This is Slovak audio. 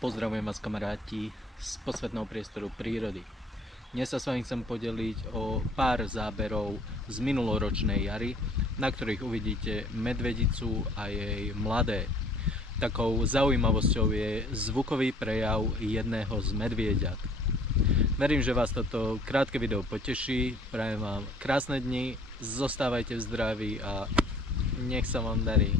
Pozdravujem vás kamaráti z posvetného priestoru prírody. Dnes sa s vami chcem podeliť o pár záberov z minuloročnej jary, na ktorých uvidíte medvedicu a jej mladé. Takou zaujímavosťou je zvukový prejav jedného z medvieďat. Verím, že vás toto krátke video poteší, prajem vám krásne dni, zostávajte v zdraví a nech sa vám darí.